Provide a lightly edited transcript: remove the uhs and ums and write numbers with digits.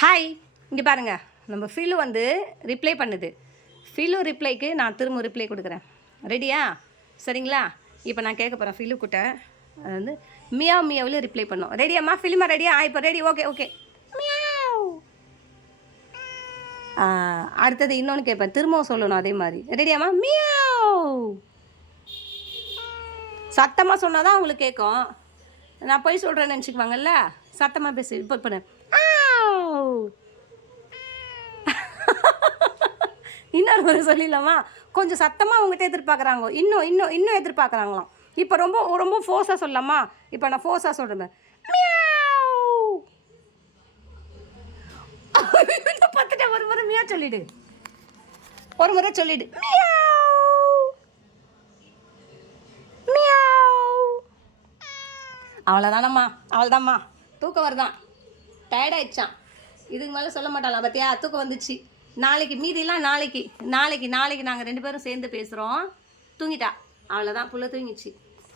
Hi, இங்கே பாருங்கள். நம்ம ஃபிலு வந்து ரிப்ளை பண்ணுது. ஃபிலு ரிப்ளைக்கு நான் திரும்ப ரிப்ளை கொடுக்குறேன். ரெடியா? சரிங்களா? இப்போ நான் கேட்க போகிறேன் ஃபிலுக்கிட்ட. அது வந்து மியாவ் மியாவில் ரிப்ளை பண்ணோம். ரெடியாம்மா? ஃபிலிமா ரெடியா? இப்போ ரெடி. Okay okay. மியாவ். அடுத்தது இன்னொன்று கேட்பேன். திரும்பவும் சொல்லணும் அதே மாதிரி. ரெடியாம்மா? மியாவ். சத்தமாக சொன்னால் தான் அவங்களுக்கு கேட்கும். நான் போய் சொல்கிறேன்னு நினச்சிக்குவாங்கல்ல. சத்தமாக பேசு. இப்போ பண்ணு. இன்னொரு முறை சொல்லிடலாமா? கொஞ்சம் சத்தமாக அவங்ககிட்ட எதிர்பார்க்குறாங்க. இன்னும் இன்னும் இன்னும் எதிர்பார்க்குறாங்களாம். இப்போ ரொம்ப ரொம்ப ஃபோர்ஸாக சொல்லலாமா? இப்போ நான் ஃபோர்ஸாக சொல்கிறேன். பார்த்துட்டேன். ஒரு முறை மியா சொல்லிடு. ஒரு முறை சொல்லிடு. அவ்வளோதானம்மா, அவ்வளோதாம்மா. தூக்கம் வருதான், டயர்ட் ஆயிடுச்சான். இதுக்கு மேலே சொல்ல மாட்டாளா? பார்த்தியா, தூக்கம் வந்துச்சு. நாளைக்கு மீதிலாம் நாளைக்கு நாளைக்கு நாளைக்கு நாங்கள் 2 பேரும் சேர்ந்து பேசுகிறோம். தூங்கிட்டா, அவ்வளோதான். புள்ள தூங்கிச்சு.